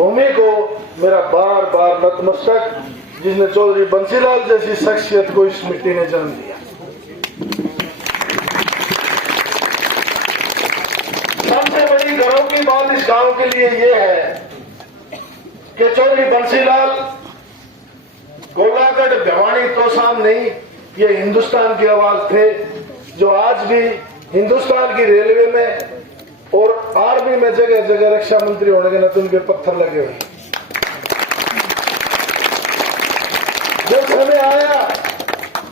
भूमि को मेरा बार बार नतमस्तक, जिसने चौधरी बंसीलाल जैसी शख्सियत को इस मिट्टी ने जन्म दिया। सबसे बड़ी गर्व की बात इस गांव के लिए ये है कि चौधरी बंसीलाल गोलागढ़ भिवानी तोशाम नहीं, ये हिंदुस्तान की आवाज थे, जो आज भी हिंदुस्तान की रेलवे में और आर्मी में जगह जगह रक्षा मंत्री होने के नाते उनके पत्थर लगे हुए। जो समय आया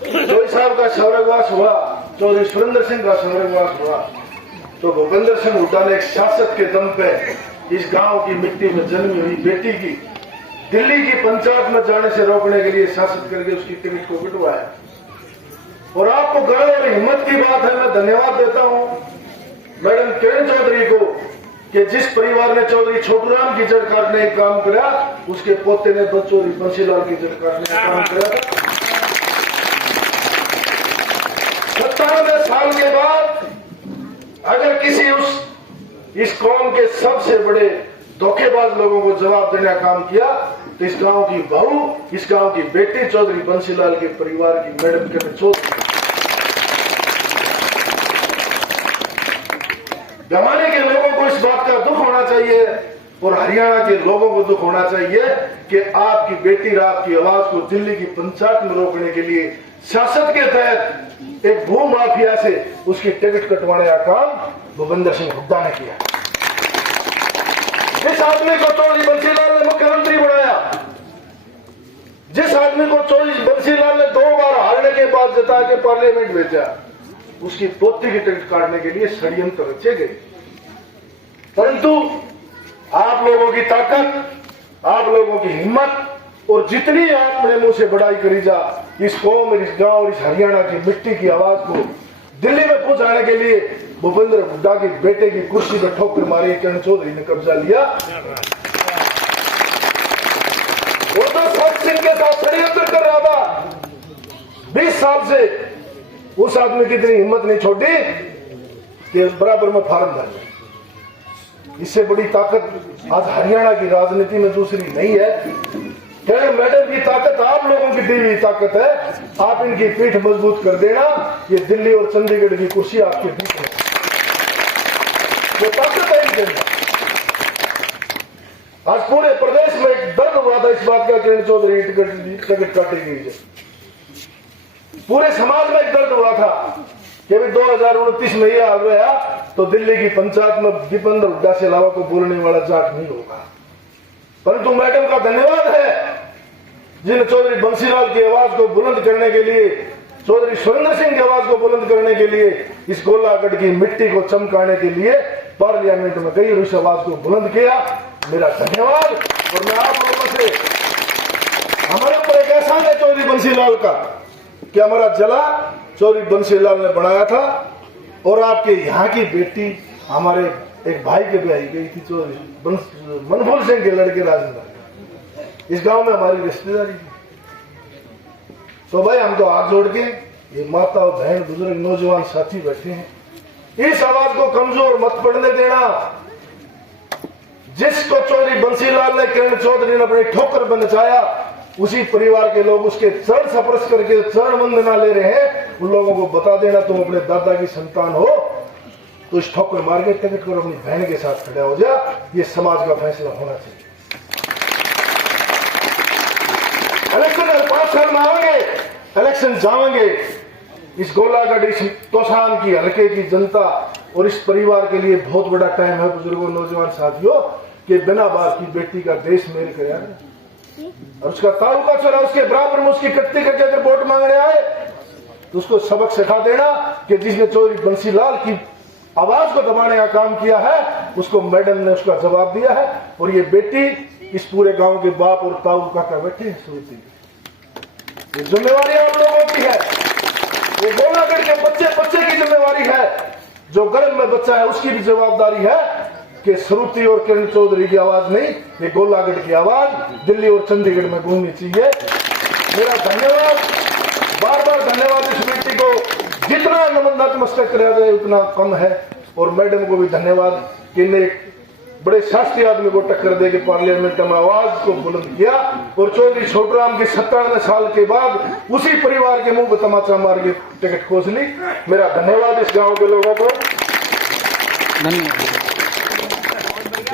चौधरी साहब का स्वर्गवास हुआ, चौधरी सुरेंद्र सिंह का स्वर्गवास हुआ, तो भूपेंद्र सिंह हुड्डा ने एक शासक के दम पे इस गांव की मिट्टी में जन्मी हुई बेटी की दिल्ली की पंचायत में जाने से रोकने के लिए शासन करके उसकी टिकट को कटवाया। और आपको गर्व और हिम्मत की बात है, मैं धन्यवाद देता हूं मैडम किरण चौधरी को कि जिस परिवार ने चौधरी छोटूराम की जड़ काटने का काम किया, उसके पोते ने तो चौधरी बंसीलाल की जड़ काटने का काम किया था। 97 साल के बाद अगर किसी इस कौम के सबसे बड़े धोखेबाज लोगों को जवाब देने का काम किया, तो इस गांव की बहू, इस गांव की बेटी चौधरी बंसीलाल के परिवार की मैडम किरण चौधरी। भिवानी के लोगों को इस बात का दुख होना चाहिए और हरियाणा के लोगों को दुख होना चाहिए कि आपकी बेटी रात की आवाज को दिल्ली की पंचायत में रोकने के लिए शासन के तहत एक भू माफिया से उसकी टिकट कटवाने का काम भूपेंद्र सिंह हुड्डा ने किया। जिस आदमी को चौधरी बंसीलाल ने मुख्यमंत्री बनाया, जिस आदमी को चौधरी बंसीलाल ने 2 बार हारने के बाद जिता के पार्लियामेंट भेजा, उसकी पोती की टिकट काटने के लिए षड्यंत्र रचे गए। परंतु आप लोगों की ताकत, आप लोगों की हिम्मत और जितनी आप अपने मुंह से बड़ाई करी जा, इस कौम, इस गांव और इस हरियाणा की मिट्टी की आवाज को दिल्ली में पहुंचाने के लिए भूपेंद्र हुड्डा के बेटे की कुर्सी पर ठोकर मारी किरण चौधरी ने कब्जा लिया। वो तो सब सिंह के साथ षड्यंत्र कर रहा था 20 साल से, उस आदमी की इतनी हिम्मत नहीं छोड़ी कि बराबर में फार्म डाल। इससे बड़ी ताकत आज हरियाणा की राजनीति में दूसरी नहीं है। मैडम की ताकत आप लोगों की दी हुई ताकत है, आप इनकी पीठ मजबूत कर देना, ये दिल्ली और चंडीगढ़ की कुर्सी आपके बीच में, ये ताकत है इनके अंदर। आज पूरे प्रदेश में एक दर्द हुआ था इस बात का किरण चौधरी टिकट काटी गई है। पूरे समाज में एक दर्द हुआ था कि 2029 में यह आ गया तो दिल्ली की पंचायत में दीपेंद्र हुड्डा से अलावा कोई बोलने वाला जाट नहीं होगा। परंतु मैडम का धन्यवाद है जिन चौधरी बंसीलाल की आवाज को बुलंद करने के लिए, चौधरी सुरेंद्र सिंह की आवाज को बुलंद करने के लिए, इस गोलागढ़ की मिट्टी को चमकाने के लिए पार्लियामेंट में गई और इस आवाज को बुलंद किया। मेरा धन्यवाद। और मैं आप लोगों से, हमारे ऊपर एक एहसान है चौधरी बंसीलाल का कि हमारा जला चौधरी बंसीलाल ने बनाया था। और आपके यहाँ की बेटी हमारे एक भाई के ब्याह गई थी, चौधरी मनफूल सिंह के लड़के राजेंद्र, इस गांव में हमारी रिश्तेदारी थी। तो भाई हम तो हाथ जोड़ के, ये माता और बहन, बुजुर्ग, नौजवान साथी बैठे हैं, इस आवाज को कमजोर मत पड़ने देना। जिसको चौधरी बंसीलाल ने, किरण चौधरी ने अपनी ठोकर पर नचाया, उसी परिवार के लोग उसके चरण स्पर्श करके चरण वंदना ले रहे हैं। उन लोगों को बता देना, तुम अपने दादा की संतान हो तो इस ठोकर मार के टिकट कर अपनी बहन के साथ खड़ा हो जा। ये समाज का फैसला होना चाहिए। इलेक्शन 5 साल में आएंगे, इलेक्शन जाएंगे, इस गोलागढ़, इस तोशाम की हल्के की जनता और इस परिवार के लिए बहुत बड़ा टाइम है बुजुर्गों, नौजवान साथियों, कि बिना बात की बेटी का देश मेल कराया और उसका तालुका चला, उसके बराबर में उसकी कट्टी करके अगर वोट मांगने आए तो उसको सबक सिखा देना कि जिसने चौधरी बंसीलाल की आवाज को दबाने का काम किया है, उसको मैडम ने उसका जवाब दिया है। और ये बेटी इस पूरे गांव के बाप और ताऊ काका बैठे हैं, सोचती ये जिम्मेवारी आप लोगों की है। ये गोलागढ़ के बच्चे की जिम्मेवारी है। जो गर्भ में बच्चा है उसकी भी जवाबदारी है कि श्रुति और किरण चौधरी की आवाज नहीं, ये गोलागढ़ की आवाज दिल्ली और चंडीगढ़ में गूंजनी चाहिए। मेरा धन्यवाद, बार बार धन्यवाद। इस बेटी को जितना नतमस्तक किया जाए उतना कम है। और मैडम को भी धन्यवाद कि इन्हें बड़े शास्त्रीय आदमी को टक्कर दे के पार्लियामेंट में आवाज को बुलंद किया और चौधरी छोटूराम के 97 साल के बाद उसी परिवार के मुंह पर तमाचा मार के टिकट खोस ली। मेरा धन्यवाद इस गांव के लोगों को। धन्यवाद।